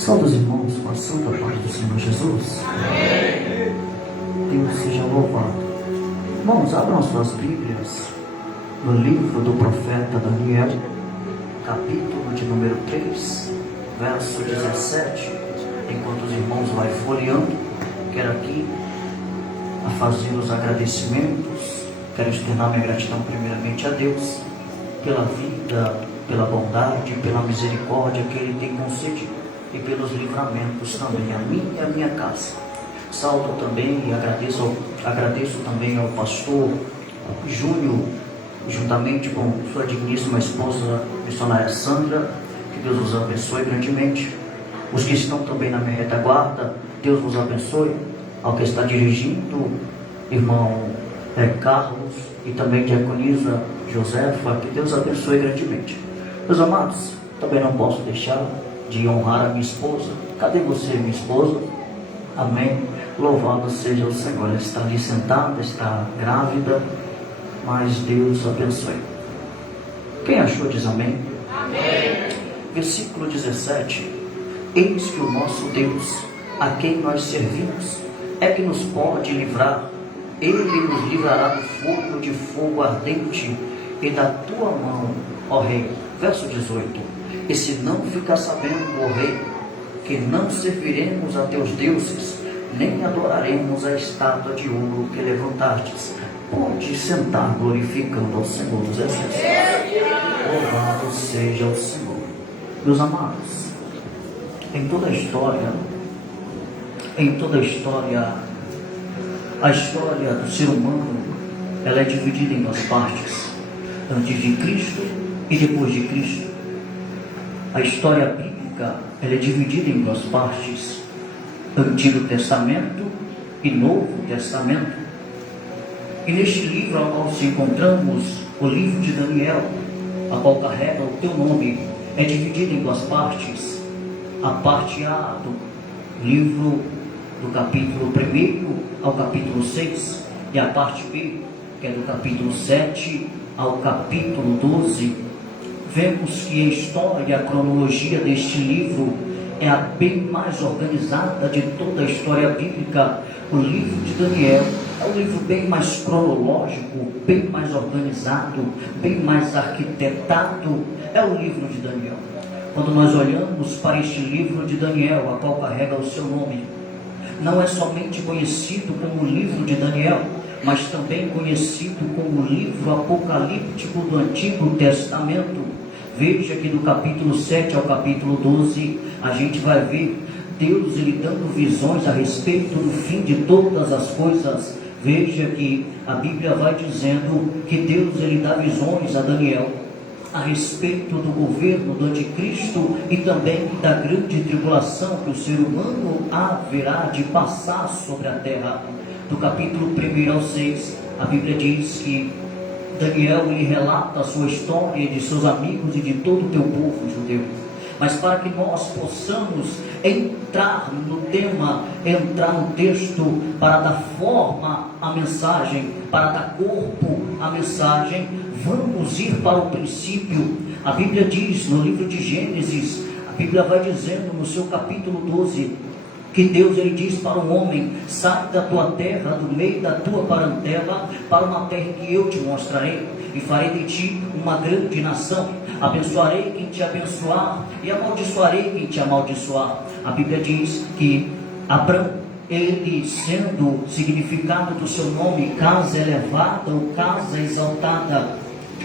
Saúde os irmãos com a santa paz do Senhor Jesus. Amém. Deus seja louvado. Irmãos, abram suas Bíblias no livro do profeta Daniel, capítulo de número 3, verso 17. Enquanto os irmãos vão folheando, quero aqui a fazer os agradecimentos. Quero externar minha gratidão primeiramente a Deus pela vida, pela bondade, pela misericórdia que Ele tem concedido e pelos livramentos também a mim e a minha casa. Saúdo também e agradeço também ao pastor Júnior, juntamente com sua digníssima esposa, missionária Sandra. Que Deus os abençoe grandemente. Os que estão também na minha retaguarda, Deus vos abençoe. Ao que está dirigindo, irmão Carlos, e também diaconisa Josefa, que Deus abençoe grandemente. Meus amados, também não posso deixar de honrar a minha esposa. Cadê você, minha esposa? Amém. Louvado seja o Senhor. Ela está ali sentada, está grávida, mas Deus abençoe. Quem achou diz amém. Amém. Versículo 17. Eis que o nosso Deus, a quem nós servimos, é que nos pode livrar. Ele nos livrará do fogo de fogo ardente e da tua mão, ó Rei. Verso 18. E se não ficar sabendo, ó Rei, que não serviremos a teus deuses, nem adoraremos a estátua de ouro que levantastes. Pode sentar glorificando ao Senhor dos Exércitos. Louvado seja o Senhor. Meus amados, em toda a história, a história do ser humano, ela é dividida em duas partes: antes de Cristo e depois de Cristo. A história bíblica, ela é dividida em duas partes: Antigo Testamento e Novo Testamento. E neste livro ao qual se encontramos, o livro de Daniel, a qual carrega o teu nome, é dividido em duas partes. A parte A do livro, do capítulo 1 ao capítulo 6, e a parte B, que é do capítulo 7 ao capítulo 12. Vemos que a história e a cronologia deste livro é a bem mais organizada de toda a história bíblica. O livro de Daniel é um livro bem mais cronológico, bem mais organizado, bem mais arquitetado. É o livro de Daniel. Quando nós olhamos para este livro de Daniel, a qual carrega o seu nome, não é somente conhecido como o livro de Daniel, mas também conhecido como o livro apocalíptico do Antigo Testamento. Veja que do capítulo 7 ao capítulo 12, a gente vai ver Deus ele dando visões a respeito do fim de todas as coisas. Veja que a Bíblia vai dizendo que Deus ele dá visões a Daniel a respeito do governo do anticristo e também da grande tribulação que o ser humano haverá de passar sobre a terra. Do capítulo 1 ao 6, a Bíblia diz que Daniel lhe relata a sua história de seus amigos e de todo o teu povo judeu. Mas para que nós possamos entrar no tema, entrar no texto, para dar forma à mensagem, para dar corpo à mensagem, vamos ir para o princípio. A Bíblia diz no livro de Gênesis, a Bíblia vai dizendo no seu capítulo 12, que Deus ele diz para o homem: sai da tua terra, do meio da tua parentela, para uma terra que eu te mostrarei, e farei de ti uma grande nação. Abençoarei quem te abençoar, e amaldiçoarei quem te amaldiçoar. A Bíblia diz que Abrão, ele sendo significado do seu nome, casa elevada ou casa exaltada,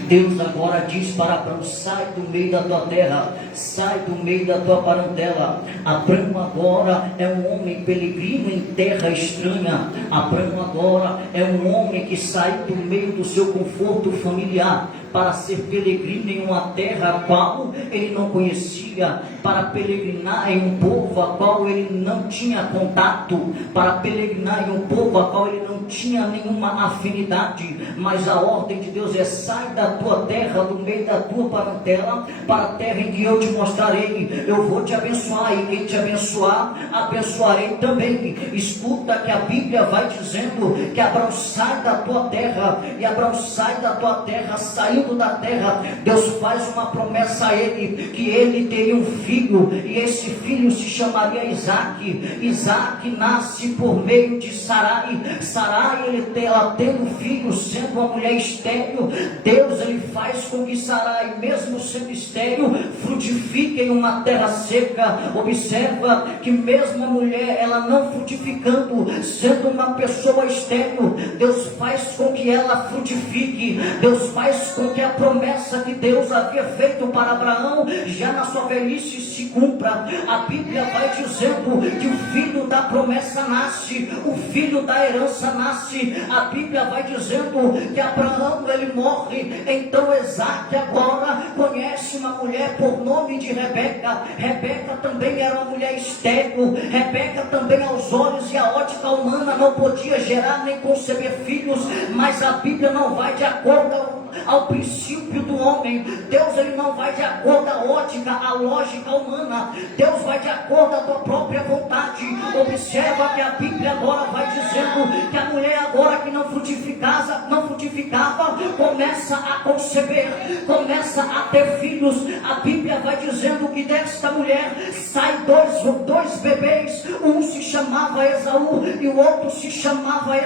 Deus agora diz para Abrão: sai do meio da tua terra, sai do meio da tua parentela. Abrão agora é um homem peregrino em terra estranha. Abrão agora é um homem que sai do meio do seu conforto familiar para ser peregrino em uma terra a qual ele não conhecia, para peregrinar em um povo a qual ele não tinha contato, para peregrinar em um povo a qual ele não tinha nenhuma afinidade. Mas a ordem de Deus é: sai da tua terra, do meio da tua parentela, para a terra em que eu te mostrarei. Eu vou te abençoar, e quem te abençoar, abençoarei também. Escuta que a Bíblia vai dizendo que Abraão sai da tua terra, e Abraão sai da tua terra, saiu saindo da terra, Deus faz uma promessa a ele, que ele teria um filho, e esse filho se chamaria Isaac. Isaac nasce por meio de Sarai. Sarai, ela tendo um filho, sendo uma mulher estéril, Deus ele faz com que Sarai, mesmo sendo estéril, frutifique em uma terra seca. Observa que mesmo a mulher, ela não frutificando, sendo uma pessoa estéril, Deus faz com que ela frutifique. Deus faz com que a promessa que Deus havia feito para Abraão, já na sua velhice, se cumpra. A Bíblia vai dizendo que o filho da promessa nasce, o filho da herança nasce. A Bíblia vai dizendo que Abraão ele morre, então Isaac agora conhece uma mulher por nome de Rebeca. Rebeca também era uma mulher estéril. Rebeca também, aos olhos e à ótica humana, não podia gerar nem conceber filhos, mas a Bíblia não vai de acordo ao princípio do homem. Deus ele não vai de acordo à ótica, à lógica humana. Deus vai de acordo à tua própria vontade. Observa que a Bíblia agora vai dizendo que a mulher agora que não frutificava, começa a conceber, começa a ter filhos. A Bíblia vai dizendo que desta mulher sai dois bebês. Um se chamava Esaú e o outro se chamava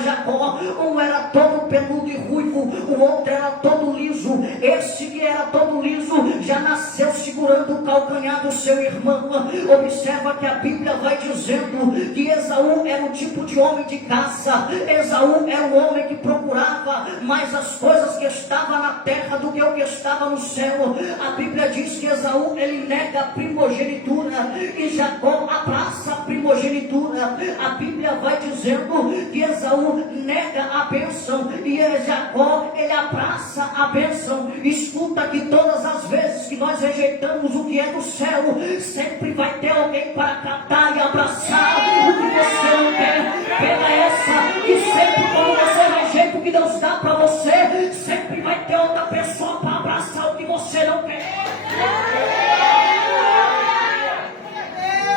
Jacó. Um era todo peludo e ruivo, o outro era todo liso. Esse que era todo liso já nasceu segurando o calcanhar do seu irmão. Observa que a Bíblia vai dizendo que Esaú era um tipo de homem de caça. Esaú era um homem que procurava mais as coisas que estavam na terra do que o que estava no céu. A Bíblia diz que Esaú ele nega a primogenitura e Jacó abraça a primogenitura. A Bíblia vai dizendo que Esaú nega a bênção e Jacó ele abraça a bênção. Escuta que todas as vezes que nós rejeitamos o que é do céu, sempre vai ter alguém para catar e abraçar o que você não quer. Pega essa, e sempre quando você rejeita o que Deus dá para você, sempre vai ter outra pessoa para abraçar o que você não quer.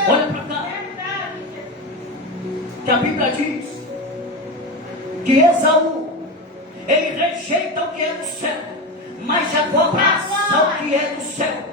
Olha para cá, que a Bíblia diz que Esaú ele rejeita o que é do céu, mas Jacó abraça o que é do céu.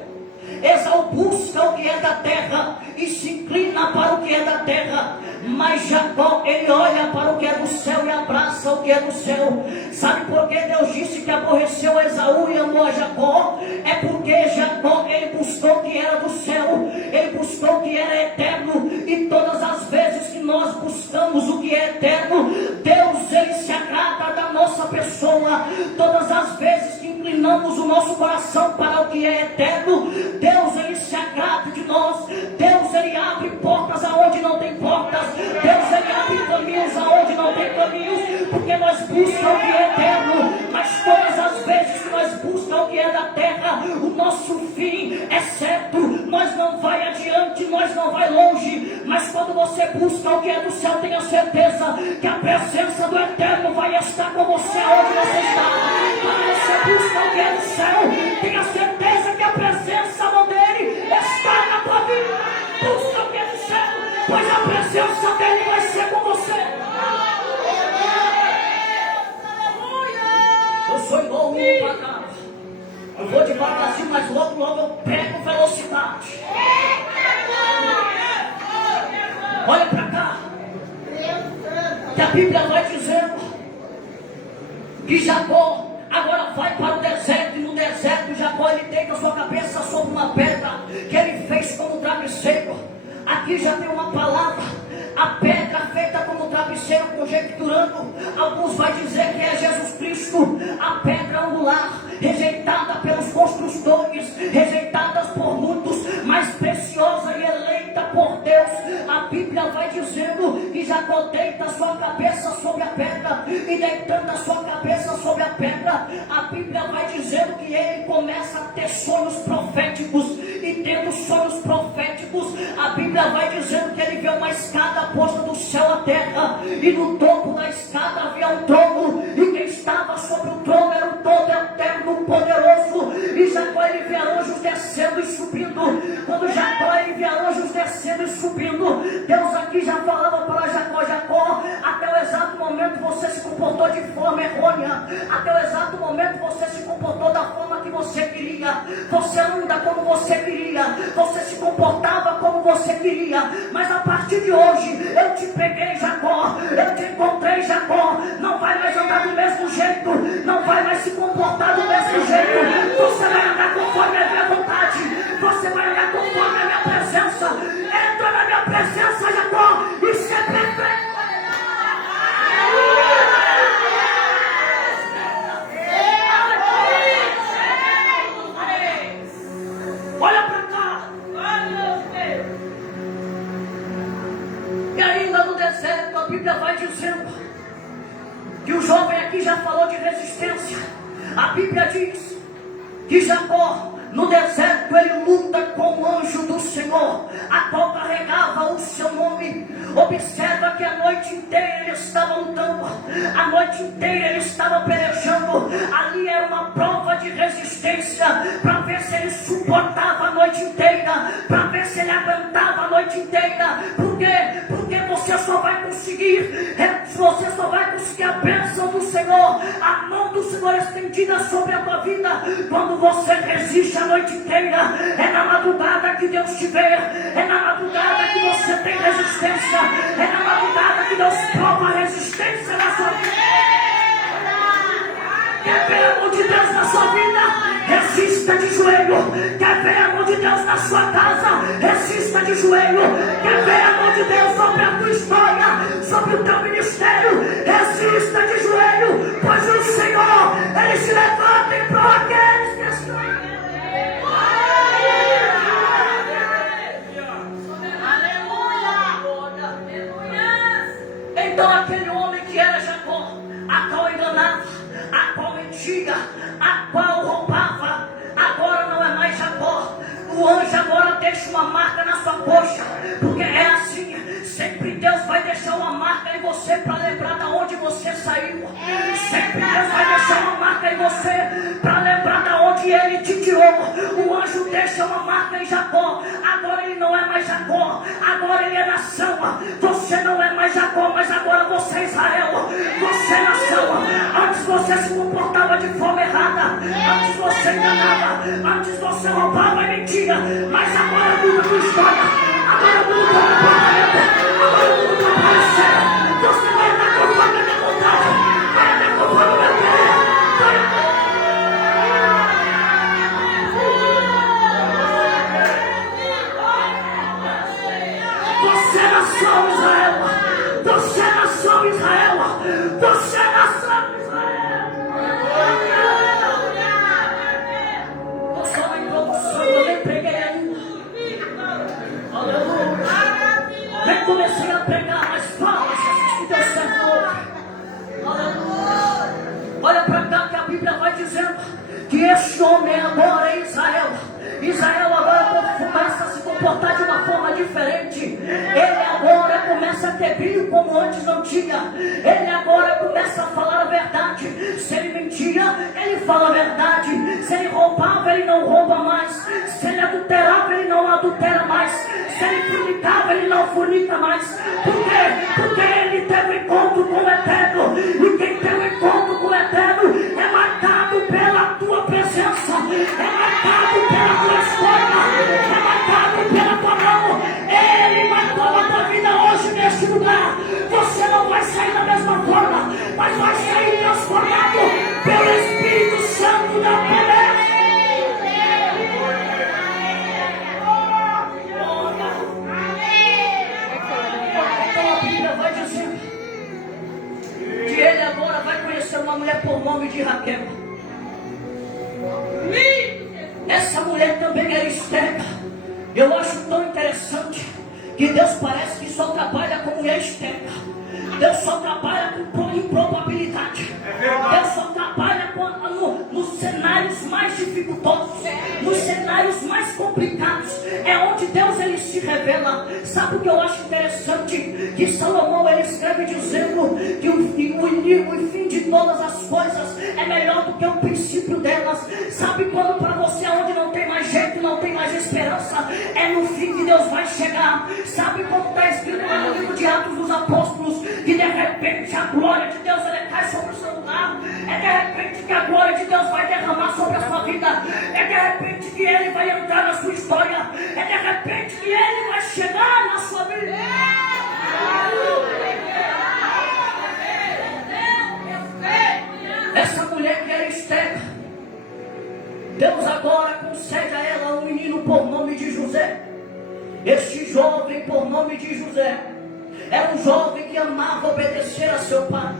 Esaú busca o que é da terra e se inclina para o que é da terra, mas Jacó ele olha para o que é do céu e abraça o que é do céu. Sabe por que Deus disse que aborreceu Esaú e amou a Jacó? É porque Jacó ele buscou o que era do céu, ele buscou o que era eterno. E todas as vezes que nós buscamos o que é eterno, Deus ele se agrada da nossa pessoa. Todas as vezes que inclinamos o nosso coração para o que é eterno, Deus ele se agrada de nós. Deus ele abre portas aonde não tem portas. Deus ele abre caminhos aonde não tem caminhos, porque nós buscamos o que é eterno. Mas todas as vezes que nós buscamos o que é da terra, o nosso fim é certo. Nós não vai adiante, nós não vai longe. Mas quando você busca o que é do céu, tenha certeza que a presença do eterno vai estar com você aonde você está. Quando você busca o que é do céu, tenha certeza que a presença dele está na tua vida. Busca o que é do céu, pois a presença dele vai ser com você. Eu sou igual um para trás. Eu vou devagarzinho, mas logo eu pego velocidade. Olha para cá, que a Bíblia vai dizendo que Jacó agora vai para o deserto, e no deserto Jacó ele deita a sua cabeça sobre uma pedra que ele fez como travesseiro. Aqui já tem uma palavra, a pedra feita como travesseiro, conjecturando, alguns vai dizer que é Jesus Cristo, a pedra angular, rejeitada pelos construtores, rejeitada por muitos, mas preciosa e eleita por Deus. A Bíblia vai dizendo que Jacó deita a sua cabeça sobre a pedra, e deitando a sua cabeça sobre a pedra, a Bíblia vai dizendo que ele começa a ter sonhos proféticos, e tendo sonhos proféticos, a Bíblia vai dizendo que ele vê uma escada posta do céu à terra, e no topo da escada havia um trono, e quem estava sobre o trono era o Todo-Eterno, poderoso. E Jacó ele vê anjos descendo e subindo. Quando Jacó ele vê anjos descendo e subindo, Deus aqui já falava para Jacó: Jacó, até o exato momento momento você se comportou de forma errônea, até o exato momento você se comportou da forma que você queria, você anda como você queria, você se comportava como você queria, mas a partir de hoje eu te peguei, Jacó, eu te encontrei, Jacó. Não vai mais andar do mesmo jeito, não vai mais se comportar do mesmo jeito, você vai andar conforme a minha vontade, você vai andar conforme a minha presença. Entra na minha presença, Jacó, e sempre em frente. Olha para cá. E ainda no deserto a Bíblia vai dizendo que o jovem aqui já falou de resistência. A Bíblia diz que Jacó, no deserto, ele luta com o anjo do Senhor, a qual carregava o seu nome. Observa que a noite inteira ele estava lutando, a noite inteira ele estava pelejando. Ali era uma prova de resistência, para ver se ele suportava a noite inteira, para ver se ele aguentava a noite inteira. Por quê? Porque você só vai conseguir a bênção do Senhor, a mão do Senhor estendida sobre a tua vida, quando você resiste a noite inteira. É na madrugada que Deus te vê, é na madrugada que você tem resistência, é na madrugada que Deus prova a resistência na sua vida. Quer ver a mão de Deus na sua vida? Resista de joelho. Quer ver a mão de Deus na sua casa? Resista de joelho. Quer ver a mão de Deus sobre a tua história, sobre o teu ministério? Resista de joelho, pois o Senhor, Ele se levanta em prol daqueles que estão. Então aquele homem que era Jacó, a qual enganava, a qual mentia, a qual roubava, agora não é mais Jacó. O anjo agora deixa uma marca na sua coxa, porque é assim, sempre Deus vai deixar uma marca em você para lembrar de onde você saiu. Sempre Deus vai deixar uma marca em você para lembrar de onde Ele te tirou. O anjo deixa uma marca em Jacó. Agora ele não é mais Jacó, agora ele é nação. Você não é mais Jacó, mas agora você é Israel. Você é nação. Antes você se comportava de forma errada, antes você enganava, antes você roubava e mentia, mas agora muda a tua história, agora muda o teu comportamento, agora muda o teu parecer. Você vai andar conforme a minha vontade, vai andar conforme o meu querer. Você é nação, Israel. Você é nação, Israel. Você é nação, Israel. Estou só na introdução, eu nem preguei ainda. Aleluia. Nem comecei a pregar, mas fala, Jesus, que Deus serve. Aleluia. Olha para cá que a Bíblia vai dizendo que este homem agora é Israel. Israel agora começa a se comportar de uma forma diferente. Ele agora começa a ter brilho como antes não tinha. Ele agora começa a falar a verdade. Se ele mentia, ele fala a verdade. Se ele roubava, ele não rouba mais. Se ele adulterava, ele não adultera mais. Se ele fornicava, ele não fornica mais. Por quê? Porque ele teve um encontro com o Eterno. E quem tem um encontro com o Eterno é marcado pela tua presença, é marcado pela tua história, é marcado pela tua mão. Ele marcou a tua vida hoje neste lugar. Você não vai sair da mesma forma, mas vai sair transformado pelo Espírito Santo da beleza. Então a Bíblia vai dizer que ele agora vai conhecer uma mulher por nome de Raquel. Essa mulher também era estéril. Eu acho tão interessante que Deus parece que só trabalha com mulher estéril. Deus só trabalha com improbabilidade. Deus só trabalha nos cenários mais dificultosos, nos cenários mais complicados. É onde Deus ele se revela. Sabe o que eu acho interessante? Que Salomão ele escreve dizendo que o fim de todas as coisas é melhor do que o princípio delas. Sabe quando para você onde não tem mais jeito, não tem mais esperança, é no fim que Deus vai chegar. Sabe como está escrito lá no livro de Atos dos Apóstolos, que de repente a glória de de Deus cai sobre o seu lugar. É de repente que a glória de Deus vai derramar sobre a sua vida. É de repente que Ele vai entrar na sua história. É de repente que Ele vai chegar na sua vida. Essa mulher que era Esther, Deus agora concede a ela um menino por nome de José. Este jovem por nome de José era um jovem que amava obedecer a seu pai.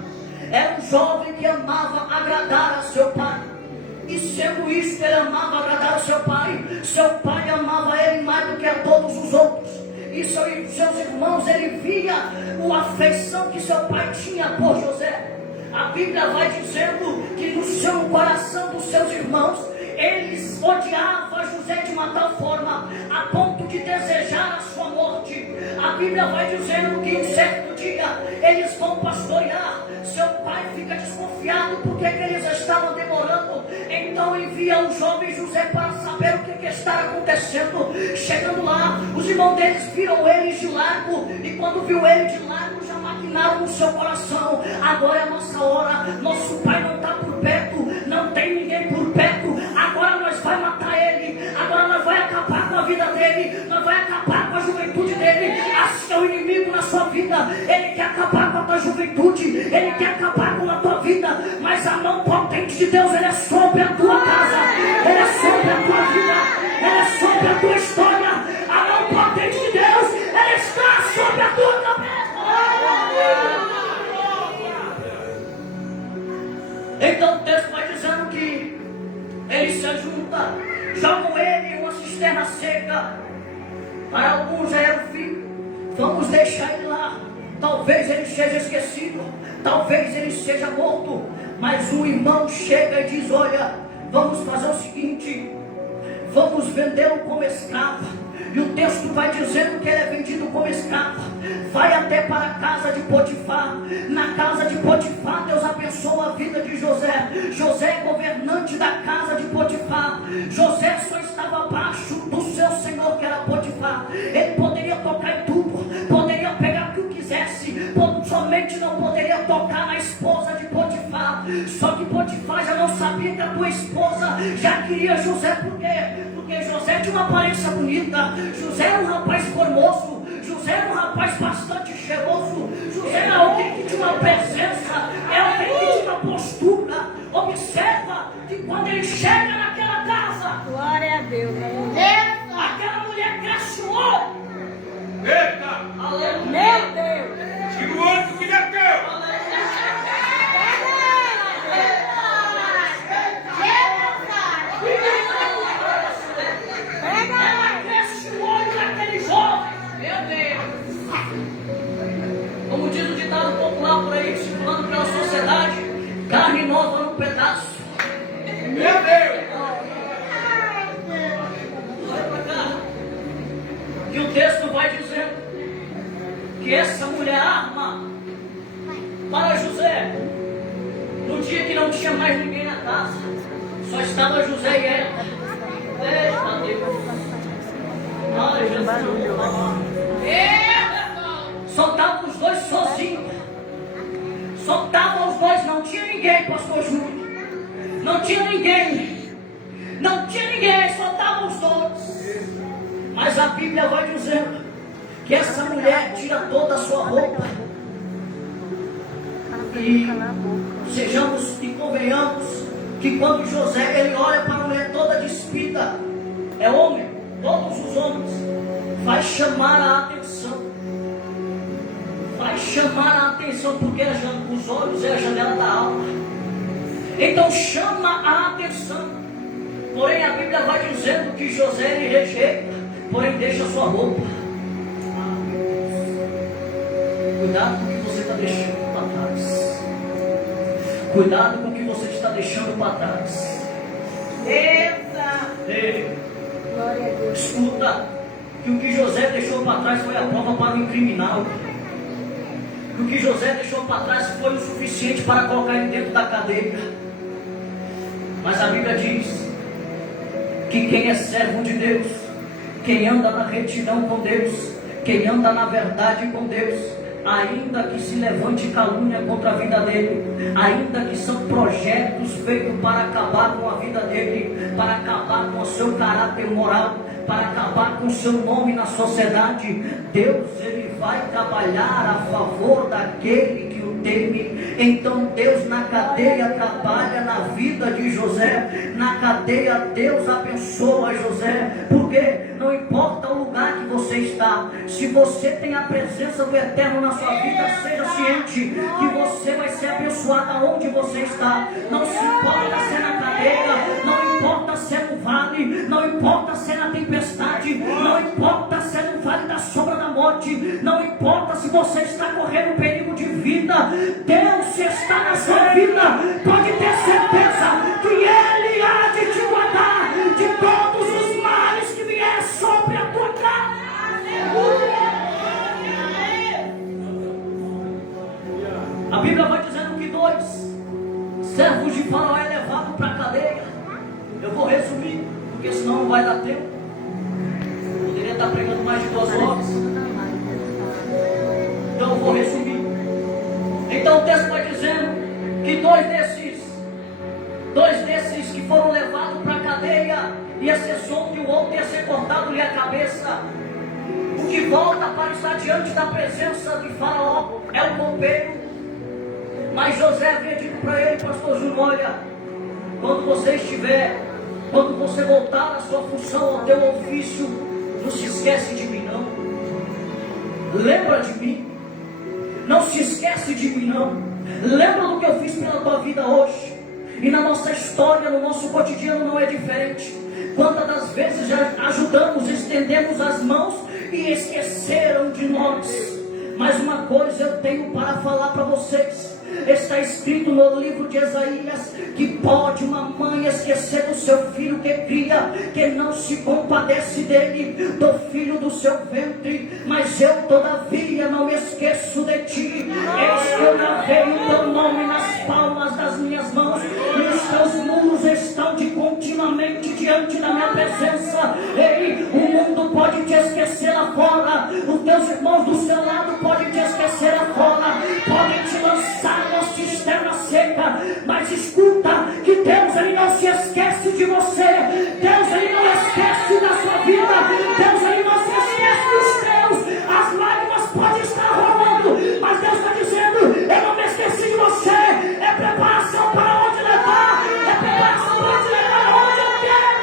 Era um jovem que amava agradar a seu pai. E sendo isso, ele amava agradar a seu pai. Seu pai amava ele mais do que a todos os outros. E seus irmãos, ele via a afeição que seu pai tinha por José. A Bíblia vai dizendo que no seu coração dos seus irmãos, eles odiavam José de uma tal forma, a ponto de desejar a sua morte. A Bíblia vai dizendo que em certo dia eles vão pastorear. Seu pai fica desconfiado porque eles estavam demorando. Então envia o jovem José para saber o que está acontecendo. Chegando lá, os irmãos deles viram eles de largo. E quando viu ele de largo, já maquinaram no seu coração: agora é a nossa hora. Nosso pai não está por perto, não tem ninguém por perto. Agora nós vamos matar ele. Agora nós vamos acabar com a vida dele. Nós vamos acabar com a juventude dele. Assim é o inimigo na sua vida. Ele quer acabar com a tua juventude. Ele quer acabar com a tua vida. Mas a mão potente de Deus, ele é sobre a tua casa. Ele é sobre a tua vida. Ele é sobre a tua história. A mão potente de Deus, ele está sobre a tua cabeça. Então o texto vai dizendo que ele se ajunta, jogam ele em uma cisterna seca. Para alguns já era o fim. Vamos deixar ele lá. Talvez ele seja esquecido, talvez ele seja morto. Mas um irmão chega e diz: olha, vamos fazer o seguinte, vamos vendê-lo como escravo. E o texto vai dizendo que ele é vendido como escravo. Vai até para a casa de Potifar. Na casa de Potifar, Deus abençoa a vida de José. José é governante da casa de Potifar. José só estava abaixo do seu senhor, que era Potifar. Ele poderia tocar em tudo, poderia pegar o que quisesse, somente não poderia tocar na esposa de Potifar. Só que Potifar já não sabia que a tua esposa já queria José. Por quê? Porque José tinha uma aparência bonita. José era um rapaz formoso. José era um rapaz bastante cheiroso. José era alguém que tinha uma presença, é alguém que tinha uma postura. Observa que quando ele chega naquela casa, glória a Deus, aquela mulher cresce o olho. Eita! Aleluia! meu Deus, Tira o olho do que é teu! Ela cresce o olho daquele jovem. Meu Deus! Como diz o ditado popular por aí, circulando pela sociedade: carne nova num pedaço. Meu Deus! Olha pra cá. E o texto vai dizendo que essa mulher arma para José no dia que não tinha mais ninguém na casa. Só estava José e ela. Eita Deus. Ai, Jesus. Só estavam os dois sozinhos. Só estavam os dois, não tinha ninguém, pastor Júlio. Não tinha ninguém. Não tinha ninguém, só estavam os dois. Mas a Bíblia vai dizendo que essa mulher tira toda a sua roupa. E sejamos e convenhamos que quando José ele olha para a mulher toda despida, é homem, todos os homens, vai chamar a atenção. Vai chamar a atenção, porque os olhos é a janela da alma. Então chama a atenção. Porém a Bíblia vai dizendo que José ele rejeita, porém deixa a sua roupa. Cuidado com o que você está deixando para trás. Cuidado com o que você está deixando para trás. eita, Ei, glória a Deus, escuta, que o que José deixou para trás foi a prova para o criminal. Que o que José deixou para trás foi o suficiente para colocar ele dentro da cadeia. Mas a Bíblia diz que quem é servo de Deus, quem anda na retidão com Deus, quem anda na verdade com Deus, ainda que se levante calúnia contra a vida dele, ainda que são projetos feitos para acabar com a vida dele, para acabar com o seu caráter moral, para acabar com o seu nome na sociedade, Deus, ele vai trabalhar a favor daquele que o teme. Então Deus na cadeia trabalha na vida de José, na cadeia Deus abençoa José, porque não importa o lugar que você está, se você tem a presença do Eterno na sua vida, seja ciente que você vai ser abençoado aonde você está. Não se importa se é na cadeia, não importa se é no vale, não importa se é na tempestade, não importa se é no vale da sombra da morte, não importa se você está correndo perigo de vida, Deus está na sua vida. Pode ter certeza que Ele há de te guardar de todos os males que vier sobre a tua casa. A Bíblia vai dizendo que 2 servos de Faraó é levado para a cadeia. Eu vou resumir, porque senão não vai dar tempo. Poderia estar pregando mais de 2 horas. Então eu vou resumir. Então o texto vai dizendo que dois desses que foram levados para a cadeia, ia ser solto e o outro ia ser cortado-lhe a cabeça. O que volta para estar diante da presença de Faraó é o copeiro. Mas José havia dito para ele, pastor Júnior, olha, quando você voltar à sua função, ao teu ofício, não se esquece de mim não. Lembra de mim. Não se esquece de mim não. Lembra do que eu fiz pela tua vida hoje. E na nossa história, no nosso cotidiano não é diferente. Quantas das vezes já ajudamos, estendemos as mãos e esqueceram de nós. Mas uma coisa eu tenho para falar para vocês. Está escrito no livro de Isaías que pode uma mãe esquecer do seu filho que cria, que não se compadece dele, do filho do seu ventre, mas eu todavia não me esqueço de ti. Eis que eu gravei o teu nome nas palmas das minhas mãos, e os teus muros estão de continuamente diante da minha presença. Ei, o mundo pode te esquecer lá fora, os teus irmãos do seu lado podem te esquecer lá fora, podem te lançar na cisterna seca, mas escuta que Deus, ele não se esquece de você. Deus, ele não esquece da sua vida. Deus, ele não se esquece dos teus. As lágrimas podem estar rolando, mas Deus está dizendo, eu não me esqueci de você. É preparação para onde levar, é preparação para onde levar onde eu quero.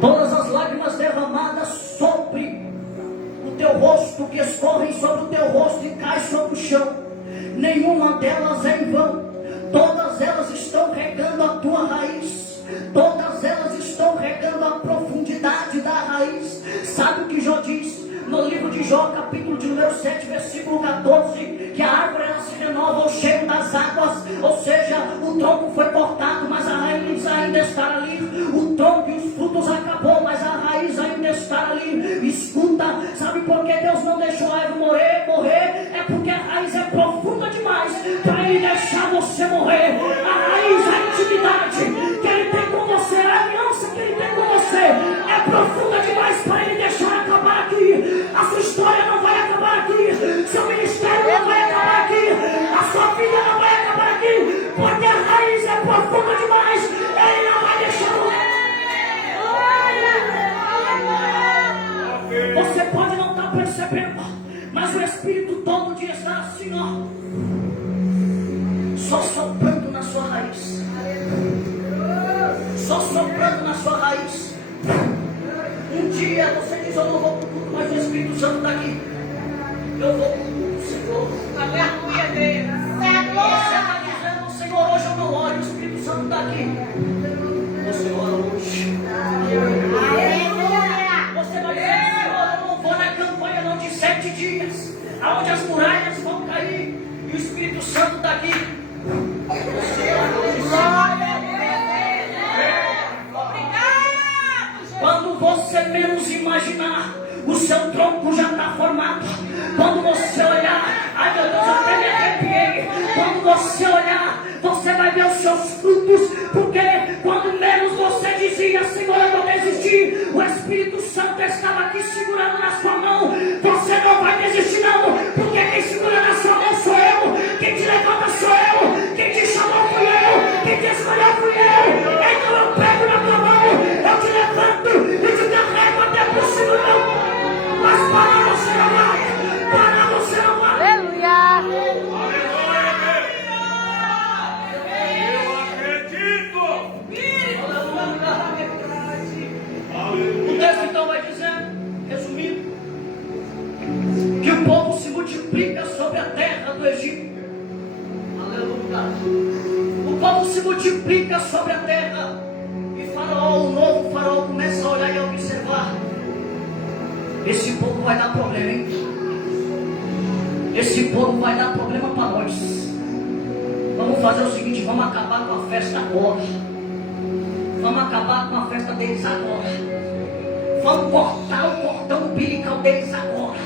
Todas as lágrimas derramadas sobre o teu rosto, que escorrem sobre o teu rosto e caem sobre o chão, nenhuma delas é em vão. Todas elas estão regando a tua raiz, todas elas estão regando a profundidade da raiz. Sabe o que Jó diz no livro de Jó, capítulo de número 7, versículo 14, que a árvore ela se renova ao cheiro das águas, ou seja, o tronco foi cortado, mas a raiz ainda está ali. O tronco e os frutos acabou, mas a raiz ainda está ali. Escuta, sabe por que Deus não deixou a árvore morrer? É porque a raiz é profunda demais para Ele deixar você morrer. A raiz, a intimidade que Ele tem com você, a aliança que Ele tem com você é profunda demais para Ele deixar acabar aqui. A sua história não vai acabar aqui, seu ministério não vai acabar aqui, a sua vida não vai acabar aqui, porque a raiz é profunda demais. Ele não vai deixar morrer. Você pode não estar percebendo, mas o Espírito todo dia está assim, ó, só soprando na sua raiz, só soprando na sua raiz. Um dia você diz, eu não vou para o culto, mas o Espírito Santo está aqui. Eu vou para o culto, Senhor. Aleluia, Deus. Você está dizendo, Senhor, hoje eu não oro, o Espírito Santo está aqui. Você ora hoje. Você vai dizer, Senhor, eu não vou na campanha não de 7 dias, aonde as muralhas vão cair, e o Espírito Santo está aqui. Você ora hoje, Senhor. Quando você menos imaginar, o seu tronco já está formado. Quando você olhar, ai meu Deus, até me arrepiei. Quando você olhar, você vai ver os seus frutos. Porque quando menos você dizia, dia, Senhor, eu vou desistir. O Espírito Santo estava aqui segurando na sua mão. Você não vai desistir não, porque quem segura na sua mão sou eu. Quem te levanta sou eu. Quem te chamou fui eu. Quem te escolheu fui eu. Então eu pego na tua mão, eu te levanto e te carrego até por cima. Mas para você não vai. Para você não vai. Aleluia. O texto então vai dizendo, resumindo, que o povo se multiplica sobre a terra do Egito. Aleluia. O povo se multiplica sobre a terra. E Faraó, o novo Faraó, começa a olhar e a observar. Esse povo vai dar problema, hein? Esse povo vai dar problema para nós. Vamos fazer o seguinte, vamos acabar com a festa agora. Vamos acabar com a festa deles agora. Vamos cortar o cordão umbilical deles agora.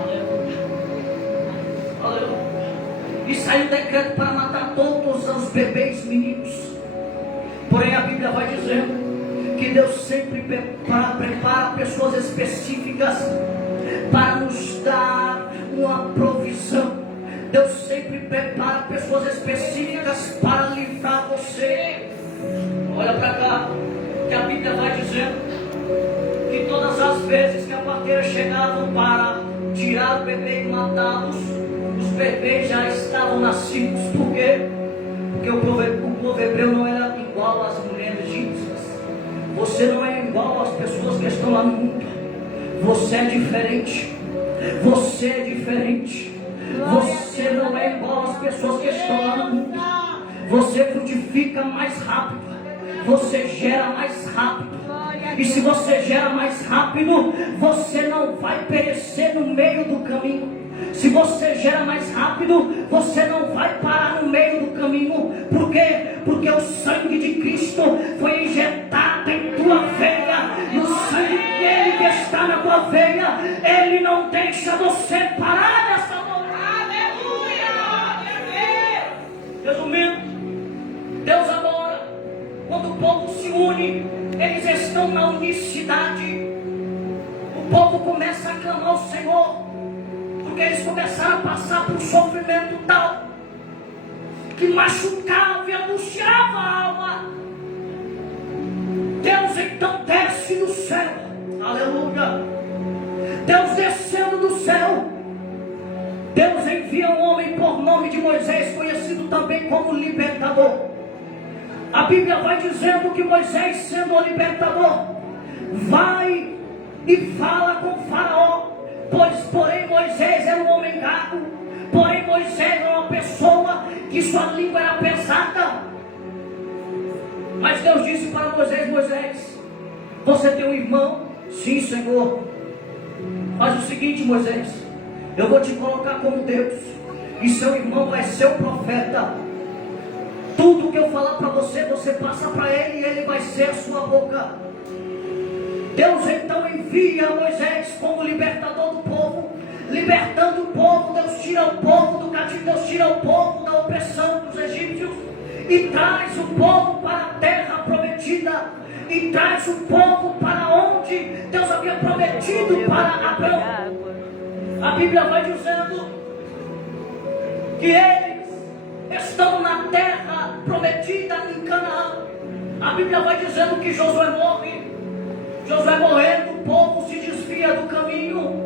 Aleluia. Aleluia. E saiu decreto para matar todos os bebês meninos. Porém a Bíblia vai dizendo que Deus sempre prepara pessoas específicas para nos dar uma provisão. Deus sempre prepara pessoas específicas para livrar você. Olha para cá, que a Bíblia vai dizendo que todas as vezes que a parteira chegavam para tirar o bebê e matá-los, os bebês já estavam nascidos. Por quê? Porque o povo hebreu não era igual às mulheres egípcias. Você não é igual às pessoas que estão lá no mundo. Você é diferente. Você é diferente. Você não é igual às pessoas que estão lá no mundo. Você frutifica mais rápido. Você gera mais rápido. E se você gera mais rápido, você não vai perecer no meio do caminho. Se você gera mais rápido, você não vai parar no meio do caminho. Por quê? Porque o sangue de Cristo foi injetado em tua veia. E o sangue dele que está na tua veia, ele não deixa você parar nessa vontade. Aleluia! Resumindo, Deus adora. Quando o povo se une, eles estão na unicidade. O povo começa a clamar ao Senhor, porque eles começaram a passar por um sofrimento tal que machucava e angustiava a alma. Deus então desce do céu. Aleluia. Deus descendo do céu. Deus envia um homem por nome de Moisés, conhecido também como libertador. A Bíblia vai dizendo que Moisés, sendo o libertador, vai e fala com Faraó. Porém Moisés era um homem gago. Porém Moisés era uma pessoa que sua língua era pesada. Mas Deus disse para Moisés: Moisés, você tem um irmão? Sim, Senhor. Faz o seguinte, Moisés, eu vou te colocar como Deus, e seu irmão vai ser o profeta. Tudo que eu falar para você, você passa para ele e ele vai ser a sua boca. Deus então envia Moisés como libertador do povo. Libertando o povo, Deus tira o povo do cativeiro, Deus tira o povo da opressão dos egípcios e traz o povo para a terra prometida. E traz o povo para onde Deus havia prometido para Abraão. A Bíblia vai dizendo que eles estão na terra prometida em Canaã. A Bíblia vai dizendo que Josué morre. Josué morrendo, o povo se desvia do caminho.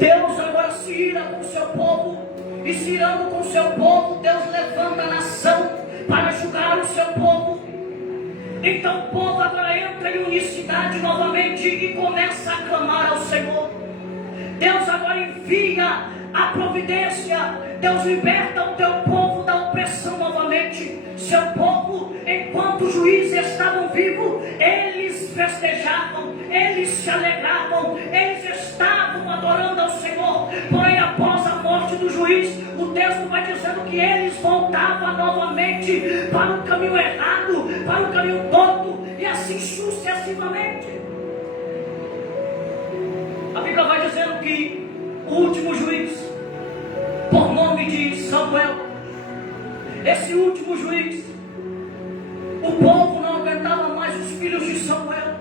Deus agora se ira com o seu povo. E se irando com o seu povo, Deus levanta a nação para julgar o seu povo. Então o povo agora entra em unicidade novamente e começa a clamar ao Senhor. Deus agora envia a providência. Deus liberta o teu povo da opressão novamente. Seu povo, enquanto os juízes estavam vivos, eles festejavam, eles se alegravam, eles estavam adorando ao Senhor. Porém, após a morte do juiz, o texto vai dizendo que eles voltavam novamente para o caminho errado, para o caminho torto, e assim sucessivamente. A Bíblia vai dizendo que o último juiz, por nome de Samuel, esse último juiz, o povo não aguentava filhos de Samuel.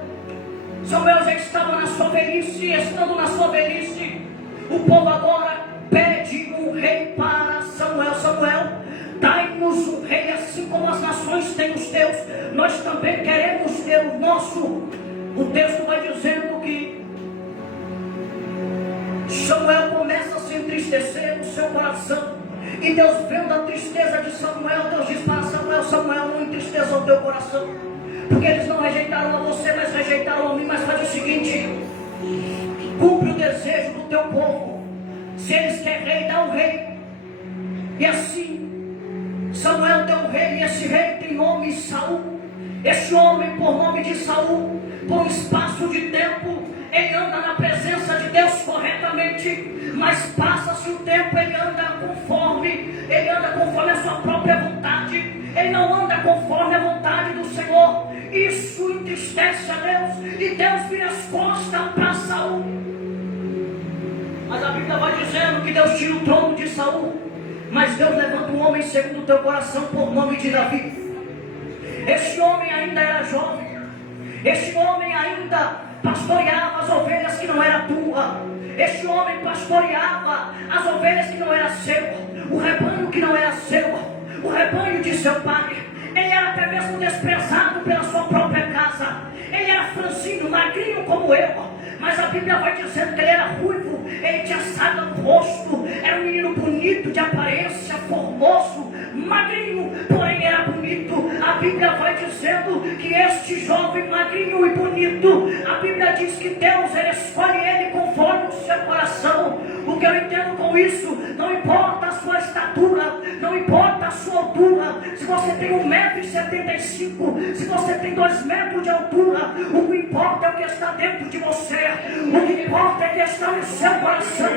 Samuel já estava na sua velhice, e estando na sua velhice, o povo agora pede um rei para Samuel. Samuel, dai-nos um rei, assim como as nações têm os teus, nós também queremos ter o nosso. O texto vai dizendo que Samuel começa a se entristecer no seu coração, e Deus, vendo a tristeza de Samuel, Deus diz para Samuel: Samuel, não entristeça o teu coração, porque eles não rejeitaram a você, mas rejeitaram a mim. Mas faz o seguinte: cumpre o desejo do teu povo. Se eles querem rei, dá um rei. E assim Samuel deu um rei, e esse rei tem nome Saul. Esse homem, por nome de Saul, por um espaço de tempo, ele anda na presença de Deus corretamente, mas passa-se o tempo, ele anda conforme a sua própria vontade, ele não anda conforme a vontade do Senhor. Isso entristece a Deus, e Deus vira as costas para Saul. Mas a Bíblia vai dizendo que Deus tira o trono de Saul, mas Deus levanta um homem segundo o teu coração, por nome de Davi. Esse homem ainda era jovem, esse homem ainda pastoreava as ovelhas que não era tua, esse homem pastoreava as ovelhas que não era seu, o rebanho que não era seu, o rebanho de seu pai. Ele era até mesmo desprezado pela sua própria casa, ele era franzino, magrinho como eu, mas a Bíblia vai dizendo que ele era ruivo, ele tinha sarda no rosto, era um menino bonito de aparência, formoso, magrinho, porém era bonito. A Bíblia vai dizendo que este jovem magrinho e bonito, a Bíblia diz que Deus, ele escolhe ele conforme o seu coração. O que eu entendo com isso, não importa a sua estatura, não importa a sua altura, se você tem 1,75 m, se você tem 2 metros de altura, o que importa é o que está dentro de você, o que importa é o que está no seu coração.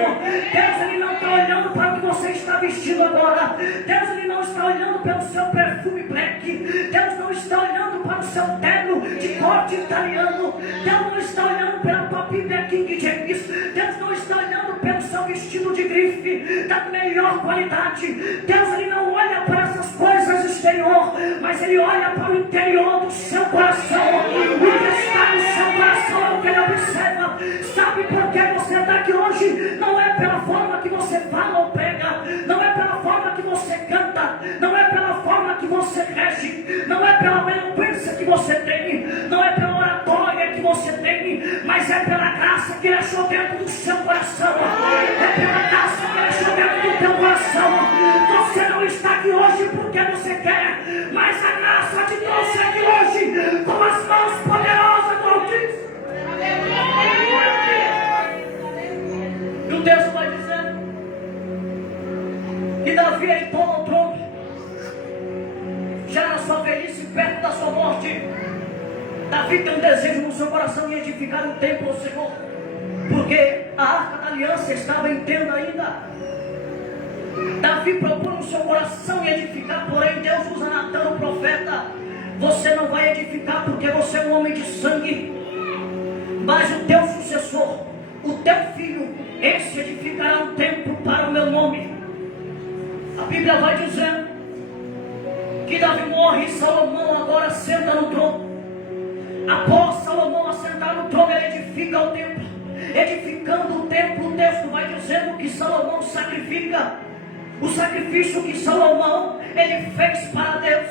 Deus, ele não está olhando para o que você está vestido agora, Deus, ele não está olhando pelo seu perfume black, Deus não está olhando para o seu terno de corte italiano, Deus não está olhando pela tua Bíblia King James, Deus não está olhando pelo seu vestido de grife da melhor qualidade. Deus, ele não olha para essas coisas exterior, mas ele olha para o interior do seu coração. O que está no seu coração é o que ele observa. Sabe por que você está aqui hoje? Não é pela forma que você fala ou prega, não é pela forma que você canta, não é pela forma que você rege, não é pela eloquência que você tem, não é pela oratória que você tem, mas é pela graça que ele achou dentro do seu coração. É pela graça que ele achou dentro do teu coração. Você não está aqui hoje porque você quer, mas a graça te trouxe aqui hoje com as mãos poderosas do Altíssimo. E o texto vai dizer que Davi, ele toma o trono, já na sua velhice, perto da sua morte. Davi tem um desejo no seu coração de edificar um templo ao Senhor, porque a arca da aliança estava em tenda ainda. Davi propõe no seu coração edificar, porém Deus usa Natã, o profeta: você não vai edificar porque você é um homem de sangue, mas o teu sucessor, o teu filho, esse edificará um templo para o meu nome. A Bíblia vai dizendo que Davi morre e Salomão agora senta no trono. Após Salomão assentar no trono, ele edifica o templo. Edificando o templo, o texto vai dizendo que Salomão sacrifica. O sacrifício que Salomão, ele fez para Deus,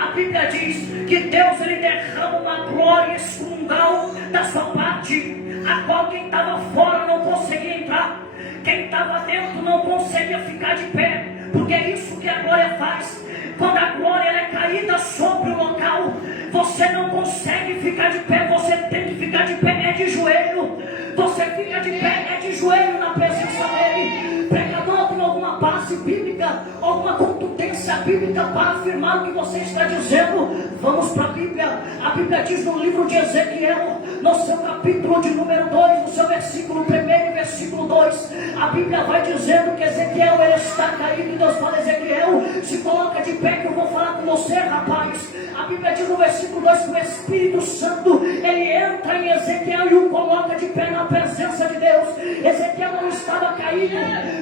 a Bíblia diz que Deus, ele derrama uma glória excomungal da sua parte, a qual quem estava fora não conseguia entrar, quem estava dentro não conseguia ficar de pé, porque é isso que a glória faz. Quando a glória ela é caída sobre o local, você não consegue ficar de pé, você tem que ficar de pé, é de joelho. Você fica de pé, é de joelho na presença dele. Pregador, tem alguma base bíblica, alguma contundência bíblica para afirmar o que você está dizendo? Vamos para a Bíblia. A Bíblia diz no livro de Ezequiel, no seu capítulo de número 2, no seu versículo 1 e versículo 2, a Bíblia vai dizendo que Ezequiel, ele está caído, e Deus fala: Ezequiel, se coloca de pé que eu vou falar com você, rapaz. A Bíblia diz no versículo 2 que o Espírito Santo, ele entra em Ezequiel e o coloca de pé na presença de Deus. Ezequiel não estava caído,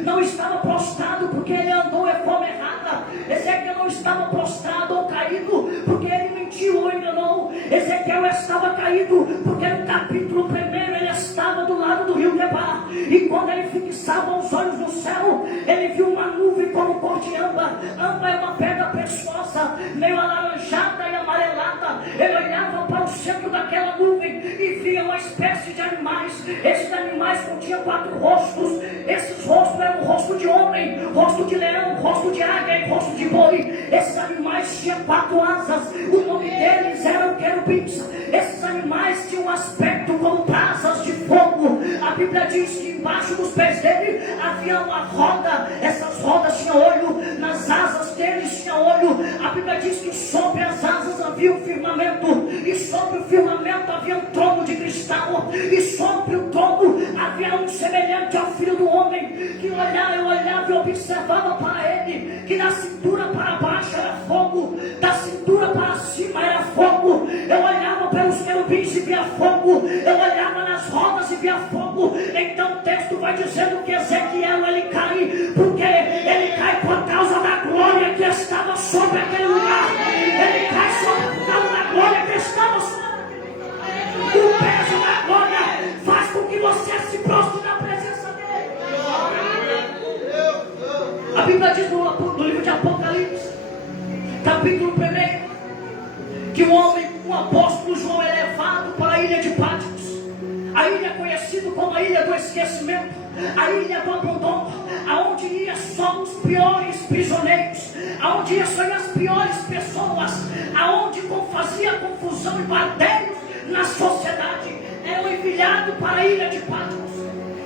não estava prostrado porque ele andou de forma errada. Ezequiel não estava prostrado ou caído porque ele mentiu ou enganou. Ezequiel estava caído, porque no capítulo 1 ele estava do lado do rio Quebar, e quando ele fixava os olhos no céu, ele viu uma nuvem como cor de âmbar. Âmbar é uma pedra preciosa, meio alaranjada e amarelada. Ele olhava para o centro daquela nuvem e via uma espécie de animais. Esses animais continham 4 rostos. Esses rostos eram o rosto de homem, rosto de leão, rosto de águia e rosto de boi. Esses animais tinham 4 asas, o nome deles eram querubins. Esses animais tinham um aspecto como brasas de fogo. A Bíblia diz que embaixo dos pés dele havia uma roda. Essas rodas tinham olho, nas asas deles tinha olho. A Bíblia diz que sobre as asas havia um firmamento, e sobre o firmamento havia um trono de cristal, e sobre o trono havia um semelhante ao Filho do Homem, que eu olhava e observava para ele, que da cintura para baixo era fogo, da cintura para cima era fogo. Eu olhava pelos querubins e via fogo, eu olhava nas rodas e via fogo. Então o texto vai dizendo que Ezequiel ele cai, porque ele cai por causa da glória que estava sobre aquele lugar. Ele cai por causa da glória que estava sobre aquele lugar. O peso da glória faz com que você se prostre na presença dele. A Bíblia diz no livro de Apocalipse, capítulo 1, que o apóstolo João é levado para a ilha de Patmos. A ilha é conhecida como a ilha do esquecimento, a ilha do abandono, aonde ia só os piores prisioneiros, aonde ia só as piores pessoas, aonde fazia confusão e badeios na sociedade. Era enviado para a ilha de Patmos,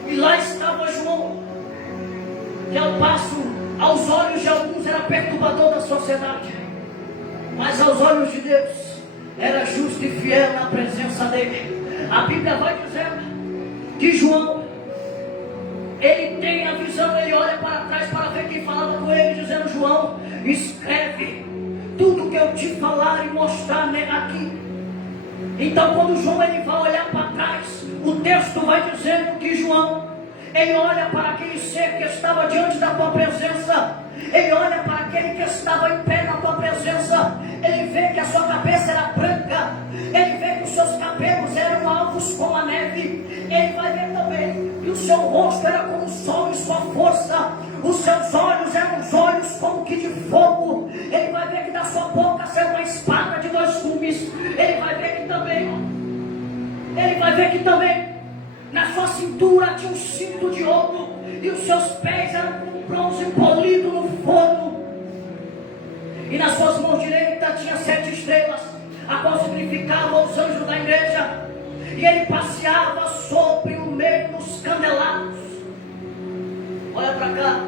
e lá estava João, que ao passo, aos olhos de alguns era perturbador da sociedade, mas aos olhos de Deus era justo e fiel na presença dele. A Bíblia vai dizendo que João, ele tem a visão, ele olha para trás para ver quem falava com ele, dizendo: João, escreve tudo que eu te falar e mostrar aqui. Então quando João ele vai olhar para trás, o texto vai dizendo que João, ele olha para aquele ser que estava diante da tua presença, ele olha para aquele que estava em pé na tua presença, ele vê que a sua cabeça era branca, ele vê que os seus cabelos eram alvos como a neve, ele vai ver também que o seu rosto era como o sol e sua força, os seus olhos eram os olhos como que de fogo, ele vai ver que da sua boca saiu uma espada de 2 gumes, ele vai ver que também na sua cintura tinha um cinto de ouro, e os seus pés eram como bronze polido no forno, e nas suas mãos direitas tinha 7 estrelas, a qual significava os anjos da igreja, e ele passeava sobre o meio dos candelabros. Olha para cá.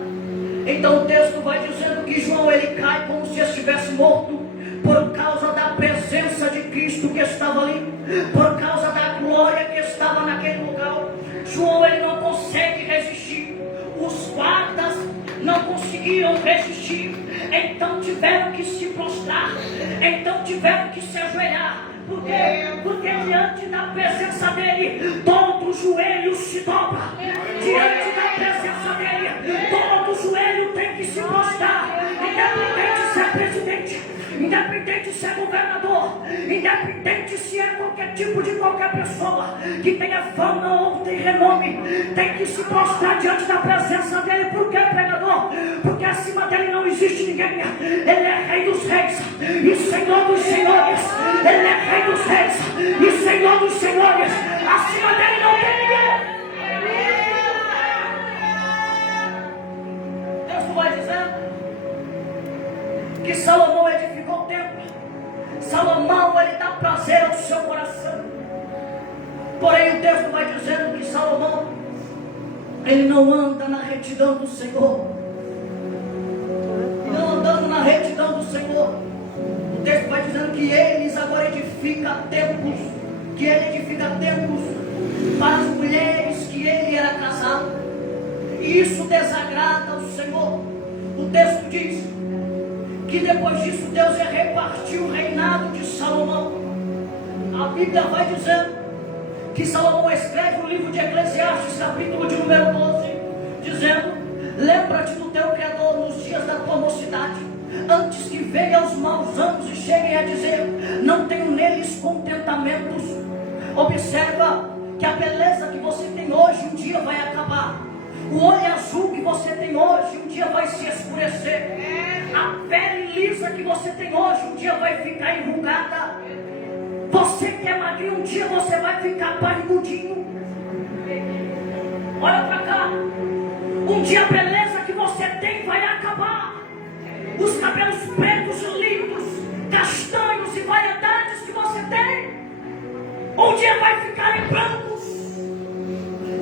Então o texto vai dizendo que João ele cai como se estivesse morto, por causa da presença de Cristo que estava ali, por causa da glória que estava naquele lugar. João ele não consegue resistir, os guardas não conseguiram resistir, então tiveram que se prostrar, então tiveram que se ajoelhar. Por quê? Porque diante da presença dele, todo joelho se dobra. Diante da presença dele, todo joelho tem que se prostrar. Independente se é presidente, independente se é governador, independente se é qualquer tipo de qualquer pessoa que tenha fama ou tem renome, tem que se prostrar diante da presença dele. Por quê, pregador? Porque acima dele não existe ninguém. Ele é Rei dos Reis e Senhor dos Senhores. Ele é Rei dos Reis e Senhor dos Senhores. Acima dele não tem ninguém. Deus vai dizendo que Salomão edificou o templo. Salomão ele dá prazer ao seu coração. Porém o texto vai dizendo que Salomão ele não anda na retidão do Senhor. E não andando na retidão do Senhor, o texto vai dizendo que eles agora edificam templos, que ele edifica templos para as mulheres que ele era casado, e isso desagrada ao Senhor. O texto diz que depois disso Deus ia repartir o reinado de Salomão. A Bíblia vai dizendo que Salomão escreve o livro de Eclesiastes, capítulo de número 12, dizendo: lembra-te do teu Criador nos dias da tua mocidade, antes que venham os maus anos e cheguem a dizer: não tenho neles contentamentos. Observa que a beleza que você tem hoje um dia vai acabar. O olho azul que você tem hoje um dia vai se escurecer. A pele lisa que você tem hoje um dia vai ficar enrugada. Você que é magrinho, um dia você vai ficar barrigudinho. Olha pra cá. Um dia a beleza que você tem vai acabar. Os cabelos pretos e lindos, castanhos e variedades que você tem, um dia vai ficar em brancos.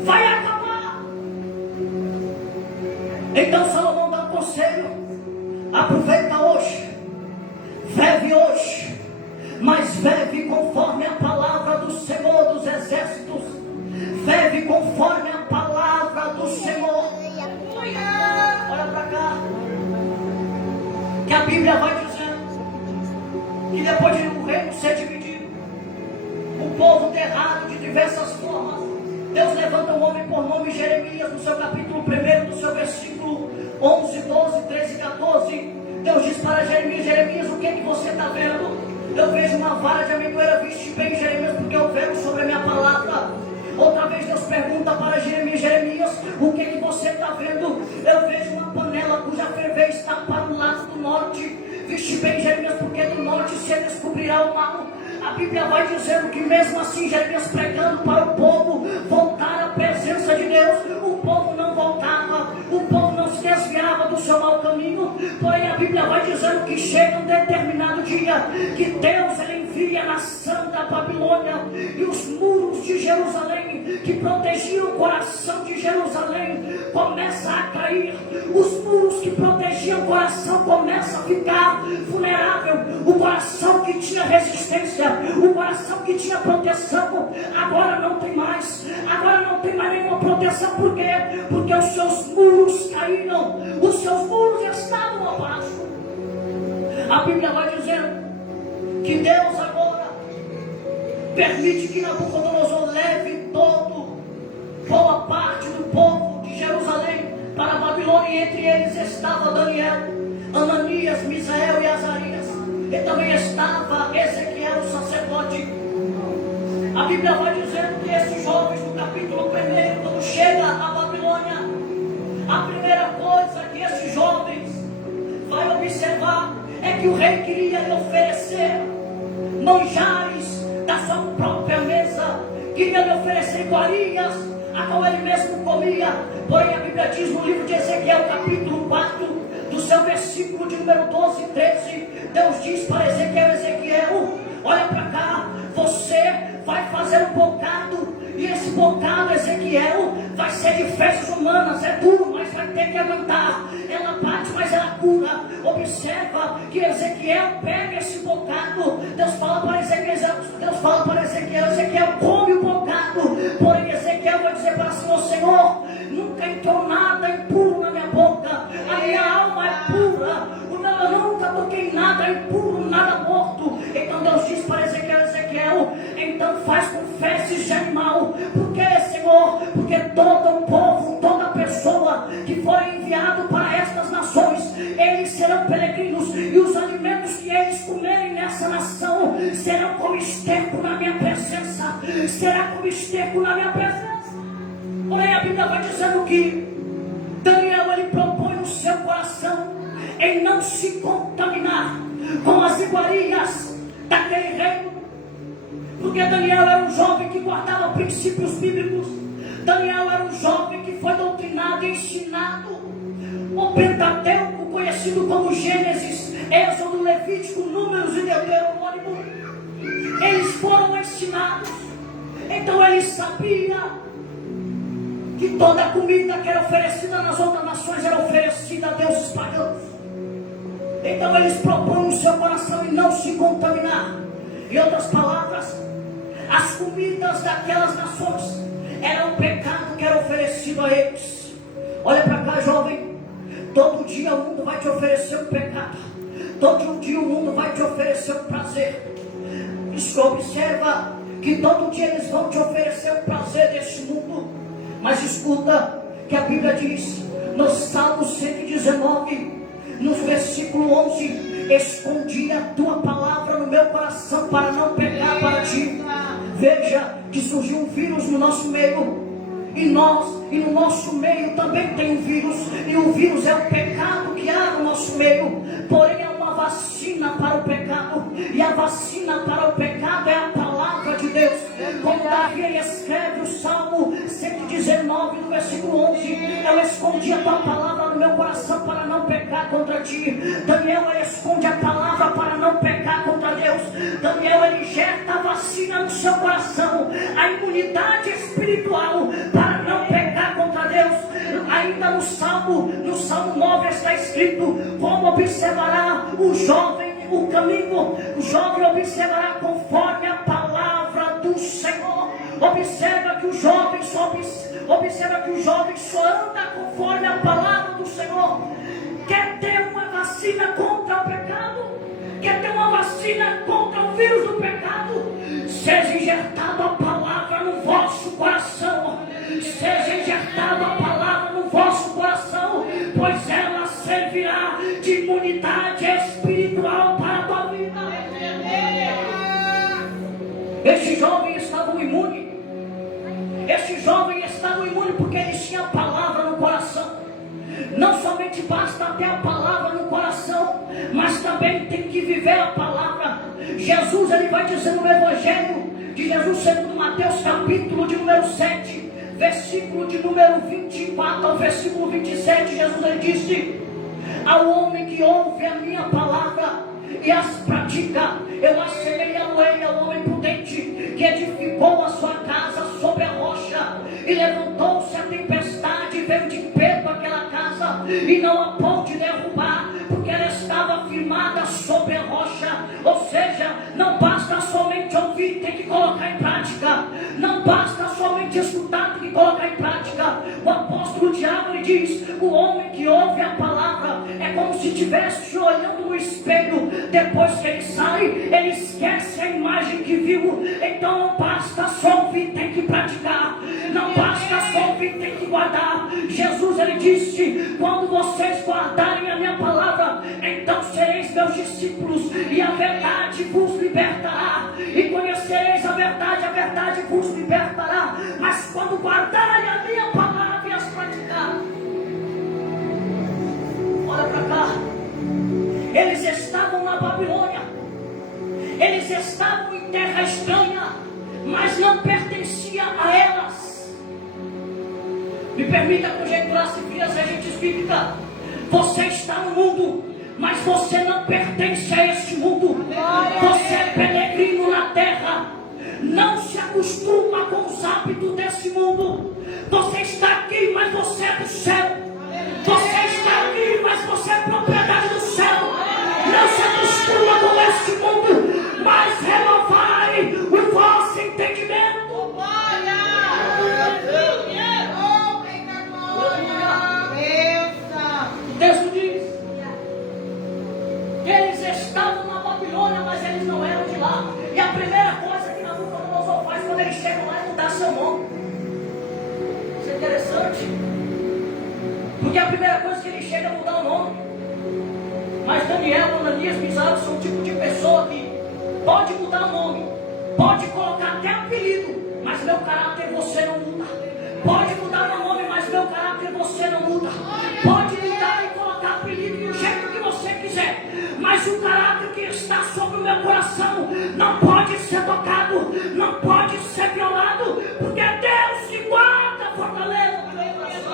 Vai acabar. Então Salomão dá um conselho: aproveita hoje, vive hoje, mas vive conforme a palavra do Senhor dos Exércitos. Vive conforme a palavra do Senhor. Olha para cá, que a Bíblia vai dizendo que depois de o reino ser dividido, o povo derrado de diversas formas, Deus levanta um homem por nome Jeremias, no seu capítulo 1, no seu versículo 11, 12, 13 e 14. Deus diz para Jeremias: Jeremias, o que é que você está vendo? Eu vejo uma vara de amendoeira. Viste bem, Jeremias, porque eu vejo sobre a minha palavra. Outra vez Deus pergunta para Jeremias: Jeremias, o que é que você está vendo? Eu vejo uma panela cuja ferver está para o lado do norte. Viste bem, Jeremias, porque do norte se descobrirá o mal. A Bíblia vai dizendo que mesmo assim Jeremias pregando para o povo voltar à presença de Deus, o povo não voltava, o povo não se desviava do seu mau caminho. Porém a Bíblia vai dizendo que chega um determinado dia que Deus ele envia a nação da Babilônia, e os muros de Jerusalém que protegiam o coração de Jerusalém começam a cair. Os muros que protegiam o coração começam a ficar vulnerável. O coração que tinha resistência, o coração que tinha proteção, agora não tem mais. Agora não tem mais nenhuma proteção. Por quê? Porque os seus muros caíram. Os seus muros estavam abaixo. A Bíblia vai dizendo que Deus agora permite que Nabucodonosor leve boa parte do povo de Jerusalém para a Babilônia, e entre eles estava Daniel, Ananias, Misael e Azarias, e também estava Ezequiel, o sacerdote. A Bíblia vai dizendo que esses jovens, no capítulo 1, quando chega a Babilônia, a primeira coisa que esses jovens vai observar é que o rei queria lhe oferecer manjares da sua própria mesa, queria lhe oferecer iguarias, a qual ele mesmo comia. Porém a Bíblia diz no livro de Ezequiel, capítulo 4, do seu versículo de número 12 e 13, Deus diz para Ezequiel: Ezequiel, olha para cá, você vai fazer um bocado, e esse bocado, Ezequiel, vai ser de fezes humanas. É duro, mas vai ter que aguentar. Ela bate, mas ela cura. Observa que Ezequiel pega esse bocado. Deus fala para Ezequiel: Ezequiel, come o bocado. Porém Ezequiel vai dizer para o Senhor: nunca entrou nada impuro na minha boca, a minha alma é pura, eu nunca toquei nada impuro, nada morto. Então Deus diz para Ezequiel: Ezequiel, então faz com fezes de animal. Por que, Senhor? Porque todo o povo, toda pessoa que for enviado para estas nações, eles serão peregrinos, e os alimentos que eles comerem nessa nação serão como esterco na minha presença. Será como esterco na minha presença. Porém a Bíblia vai dizendo que Daniel ele propõe no seu coração em não se contaminar com as iguarias daquele reino, porque Daniel era um jovem que guardava princípios bíblicos. Daniel era um jovem que foi doutrinado e ensinado. O Pentateuco, conhecido como Gênesis, Êxodo, Levítico, Números e Deuteronômio, eles foram ensinados. Então ele sabia que toda a comida que era oferecida nas outras nações era oferecida a deuses pagãos. Então eles propõem no seu coração em não se contaminar. Em outras palavras, as comidas daquelas nações eram um pecado que era oferecido a eles. Olha para cá, jovem. Todo dia o mundo vai te oferecer um pecado. Todo dia o mundo vai te oferecer um prazer. Observa que todo dia eles vão te oferecer o prazer deste mundo. Mas escuta que a Bíblia diz no Salmo 119, No versículo 11: escondi a tua palavra no meu coração para não pecar para ti. Veja que surgiu um vírus no nosso meio. E no nosso meio também tem um vírus. E o vírus é o pecado que há no nosso meio. Porém é uma vacina para o pecado. E a vacina para o pecado é a palavra de Deus. Como Davi escreve o Salmo 119, no versículo 11: eu escondi a tua palavra no meu coração para não pecar contra ti. Daniel, ele esconde a palavra para não pecar contra Deus. Daniel, ele injeta a vacina no seu coração, a imunidade espiritual para não pecar contra Deus. Ainda no Salmo 9 está escrito: como observará o jovem o caminho? O jovem observará conforme a palavra do Senhor. Observa que o jovem só anda conforme a palavra do Senhor. Quer ter uma vacina contra o pecado? Quer ter uma vacina contra o vírus do pecado? Seja injetada a palavra no vosso coração. Seja injetada a palavra no vosso coração, pois ela servirá de imunidade espiritual para a tua vida. Este jovem estava imune. Este jovem estava imune porque ele tinha a palavra no coração. Não somente basta ter a palavra no coração, mas também tem que viver a palavra. Jesus, ele vai dizer no Evangelho de Jesus segundo Mateus, capítulo de número 7, versículo de número 24 ao versículo 27, Jesus, ele disse: ao homem que ouve a minha palavra e as pratica, eu assemelhei ao homem prudente que edificou a sua casa sobre a rocha, e levantou-se a tempestade, veio de impeto aquela casa, e não a pôde derrubar, porque ela estava firmada sobre a rocha. Ou seja, não basta somente ouvir, tem que colocar em prática. Não basta somente escutar, tem que colocar em prática. O apóstolo Tiago, ele diz: o homem que ouve a palavra é como se estivesse olhando no espelho. Depois que ele sai, ele esquece a imagem que viu. Então não basta só ouvir, tem que praticar. Não basta só ouvir, tem que guardar. Jesus, ele disse: quando vocês guardarem a minha palavra, então sereis meus discípulos, e a verdade vos libertará. E conhecereis a verdade vos libertará. Mas quando guardarem a minha palavra e as praticar, olha para cá. Eles estavam na Babilônia, eles estavam em terra estranha, mas não pertencia a elas. Me permita conjecturar se vir as agentes bíblicas. Você está no mundo, mas você não pertence a este mundo. Você é peregrino na terra. Não se acostuma com os hábitos desse mundo. Você está aqui, mas você é do céu. Você está aqui, mas você é propriedade do céu. Não se acostuma com este mundo, mas renovai o vosso entendimento. O texto diz que eles estavam na Babilônia, mas eles não eram de lá. E a primeira coisa que Nabucodonosor faz quando eles chegam lá é mudar seu nome. Isso é interessante, porque a primeira coisa que ele chega é mudar o nome. Mas Daniel, Ananias, Misael são o tipo de pessoa que pode mudar o nome, pode colocar até apelido, mas meu caráter você não muda. Pode mudar meu nome, mas meu caráter você não muda. Pode mudar e colocar apelido do jeito que você quiser, mas o caráter que está sobre o meu coração não pode ser tocado, não pode ser violado, porque é Deus que guarda a fortaleza do meu coração.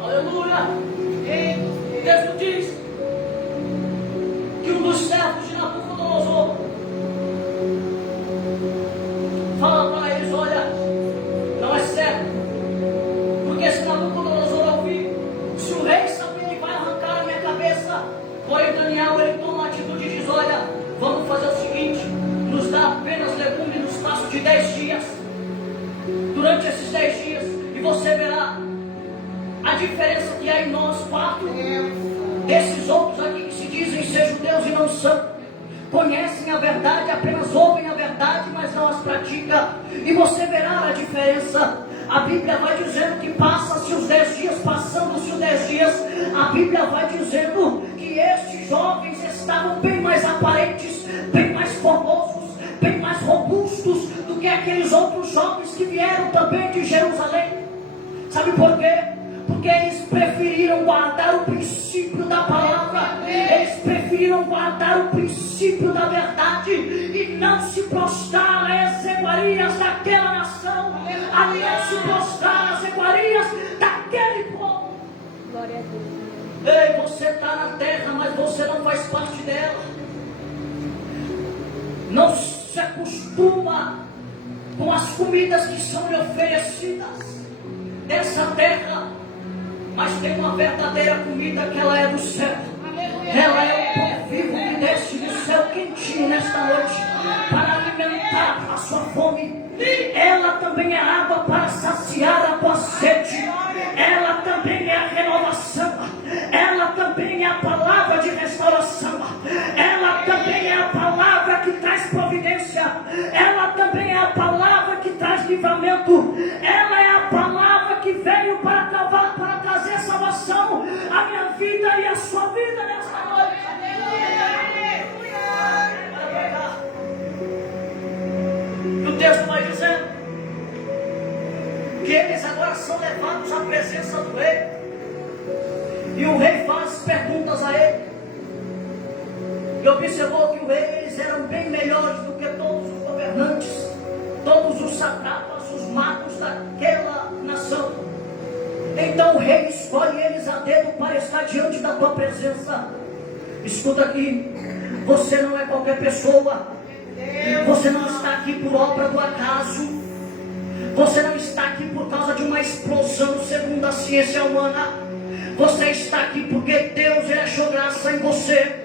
Aleluia. O texto diz que um dos servos de Nabucodonosor fala para eles: olha, não é certo, porque se Nabucodonosor ouvir, se o rei saber, ele vai arrancar a minha cabeça. Porém Daniel, ele toma a atitude e diz: olha, vamos fazer o seguinte, nos dá apenas legume no espaço de 10 dias. Durante esses 10 dias, e você verá a diferença que há em nós quatro, desses outros aqui que se dizem ser judeus e não são. Conhecem a verdade, apenas ouvem a verdade, mas não as praticam. E você verá a diferença. A Bíblia vai dizendo que passa-se os 10 dias, passando-se os 10 dias, a Bíblia vai dizendo que estes jovens estavam bem mais aparentes, bem mais formosos, bem mais robustos do que aqueles outros jovens que vieram também de Jerusalém. Sabe por quê? Porque eles preferiram guardar o princípio da palavra, eles preferiram guardar o princípio da verdade e não se prostrar às iguarias daquela nação, a não se prostrar às iguarias daquele povo. Glória a Deus. Ei, você está na terra, mas você não faz parte dela. Não se acostuma com as comidas que são lhe oferecidas dessa terra, mas tem uma verdadeira comida que ela é do céu. Ela é o pão vivo que desce do céu quentinho nesta noite para alimentar a sua fome. Ela também é água para saciar a tua sede. Ela também é a renovação. Ela também é a palavra de restauração. Ela também é a palavra que traz providência. Ela também é a palavra que traz livramento. Ela é a palavra que veio para trazer salvação à minha vida e à sua vida nesta noite. E o texto vai dizendo que eles agora são levados à presença do rei. E o rei faz perguntas a ele. E observou que o rei, eles eram bem melhores do que todos os governantes, todos os satrapas, os magos daquela nação. Então o rei escolhe eles a dedo para estar diante da tua presença. Escuta aqui, você não é qualquer pessoa. Você não está aqui por obra do acaso. Você não está aqui por causa de uma explosão segundo a ciência humana. Você está aqui porque Deus ele achou graça em você.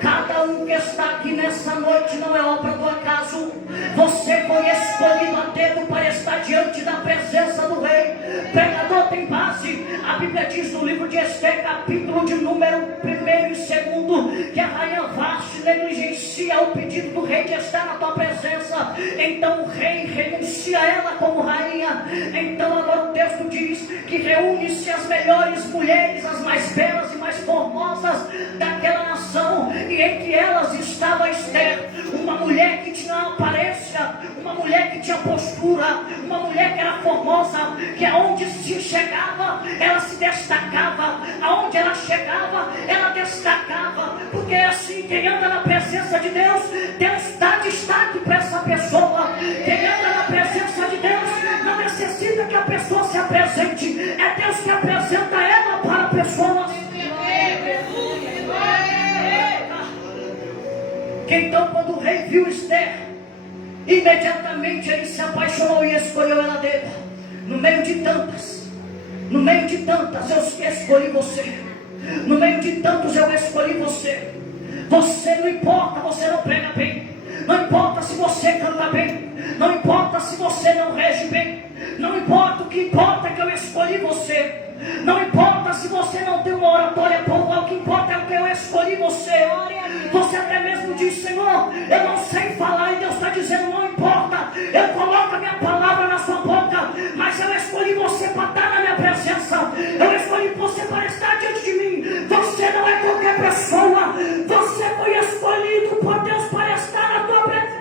Cada um que está aqui nessa noite não é obra do acaso. Você foi escolhido a dedo para estar diante da presença do rei. Pregador, tem base. A Bíblia diz no livro de Esther, capítulo de número 1 e 2, que a rainha Vasti negligencia o pedido do rei de estar na tua presença. Então o rei renuncia a ela como rainha. Então agora o texto diz que reúne-se as melhores mulheres, as mais belas e mais formosas daquela nação. E entre elas estava Esther, uma mulher que tinha aparência, uma mulher que tinha postura, uma mulher que era formosa, que aonde se chegava, ela se destacava, aonde ela chegava, ela destacava, porque é assim, quem anda na presença de Deus, Deus dá destaque para essa pessoa. Quem anda na presença de Deus, não necessita que a pessoa se apresente, é Deus que apresenta ela para a pessoa. Então quando o rei viu Esther, imediatamente ele se apaixonou e escolheu ela dele. No meio de tantas, eu escolhi você. No meio de tantos eu escolhi você. Você não importa, você não prega bem, não importa se você canta bem, não importa se você não rege bem, não importa, o que importa é que eu escolhi você. Não importa se você não tem uma oratória boa, o que importa é que eu escolhi você. Você até mesmo diz, Senhor, eu não sei falar, e Deus está dizendo, não importa, eu coloco a minha palavra na sua boca, mas eu escolhi você para estar na minha presença, eu escolhi você para estar diante de mim. Você não é qualquer pessoa, você foi escolhido por Deus para estar na tua presença.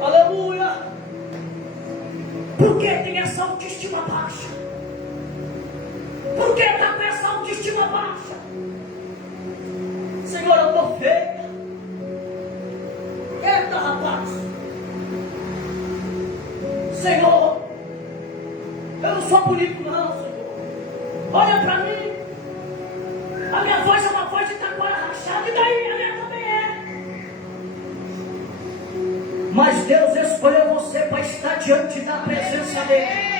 Aleluia. Por que tem essa autoestima baixa? Por que está com essa autoestima baixa? Senhor, eu estou feia. Eita, rapaz. Senhor, eu não sou bonito não, Senhor. Olha para mim. A minha voz é uma voz de taquara rachada. E daí? A minha também é. Mas Deus escolheu você para estar diante da presença dele.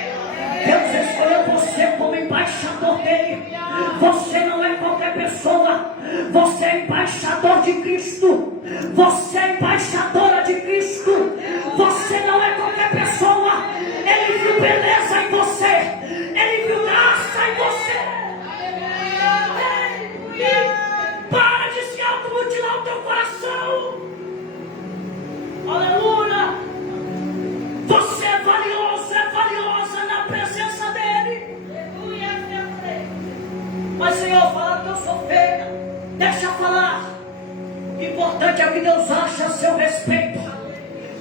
Deus escolheu você como embaixador dele. Você não é qualquer pessoa. Você é embaixador de Cristo. Você é embaixadora de Cristo. Você não é qualquer pessoa. Ele viu beleza em você. Ele viu graça em você. Para de se automutilar o teu coração. Aleluia. Mas Senhor, fala que eu sou feia. Deixa falar. O importante é o que Deus acha a seu respeito.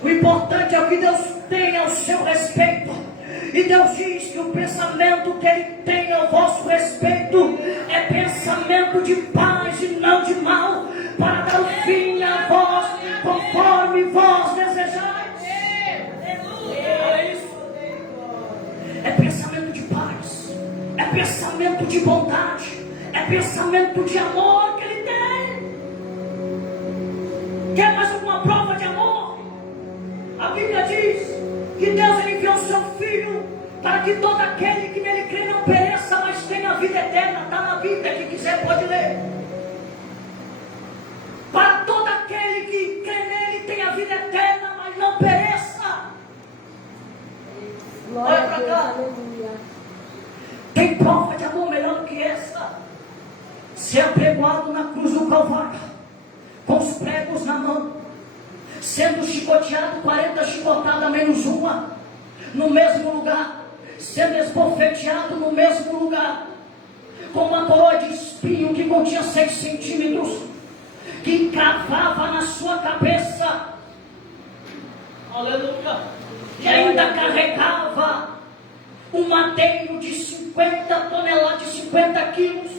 O importante é o que Deus tem ao seu respeito. E Deus diz que o pensamento que Ele tem ao vosso respeito é pensamento de paz e não de mal, para dar o fim a vós, conforme vós desejais. É isso. É pensamento de paz, é pensamento de bondade, é pensamento de amor que Ele tem. Quer mais alguma prova de amor? A Bíblia diz que Deus enviou o seu Filho para que todo aquele que nele crê não pereça, mas tenha a vida eterna. Está na Bíblia, quem quiser pode ler. Para todo aquele que crê nele tenha a vida eterna, mas não pereça. Olha para cá. Tem prova de amor melhor do que essa? Ser apregoado na cruz do Calvário, com os pregos na mão, sendo chicoteado 40 chicotadas menos uma, no mesmo lugar, sendo esbofeteado no mesmo lugar, com uma coroa de espinho que continha 6 centímetros, que cravava na sua cabeça, aleluia, e ainda carregava um madeiro de 50 toneladas, de 50 quilos,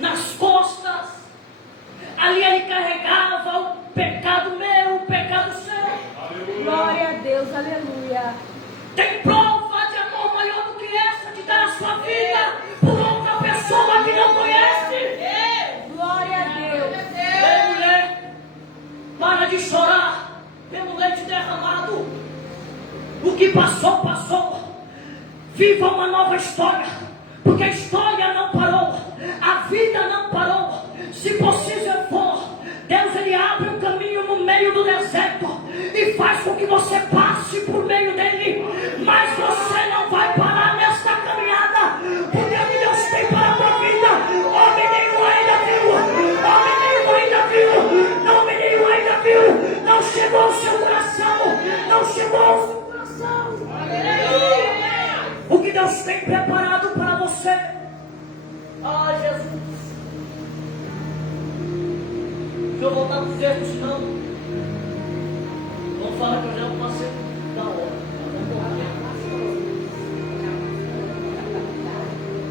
nas costas. Ali ele carregava o pecado meu, o pecado seu. Glória a Deus, aleluia. Tem prova de amor maior do que essa, de dar a sua vida por outra pessoa que não conhece. Glória a Deus. Ei, mulher, para de chorar pelo leite derramado. O que passou, passou. Viva uma nova história, porque a história não parou, a vida não parou. Se possível for, Deus ele abre um caminho no meio do deserto e faz com que você passe por meio dele, mas você não vai parar nesta caminhada, porque o que Deus tem para a tua vida, homem nenhum ainda viu, homem nenhum ainda viu, homem nenhum ainda viu, não chegou ao seu coração, não chegou ao seu coração. O que Deus tem preparado para você. Ah, Jesus. Se eu voltar para o texto, senão vão falar que eu já passei da hora.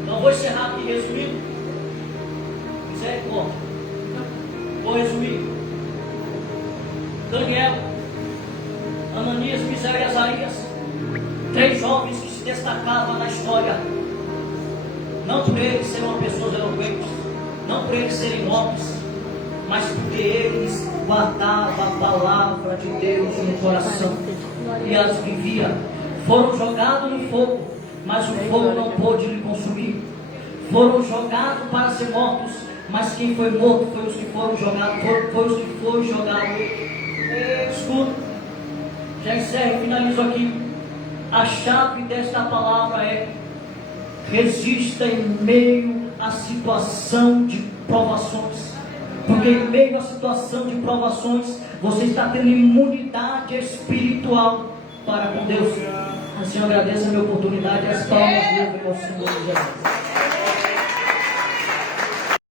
Então vou encerrar aqui resumindo. Misericórdia. Vou resumir. Daniel, Ananias, Misael e Azarias, 3 jovens que se destacavam na história, não por eles serem pessoas eloquentes, não por eles serem nobres, mas porque eles guardavam a palavra de Deus no coração e as vivia. Foram jogados no fogo, mas o fogo não pôde lhe consumir. Foram jogados para ser mortos, mas quem foi morto foi os que foram jogados, foi os que foram jogados. Escuta, já encerro e finalizo aqui. A chave desta palavra é: resista em meio à situação de provações, porque em meio à situação de provações você está tendo imunidade espiritual para com Deus. Assim eu agradeço a minha oportunidade e as palmas do meu Senhor Jesus.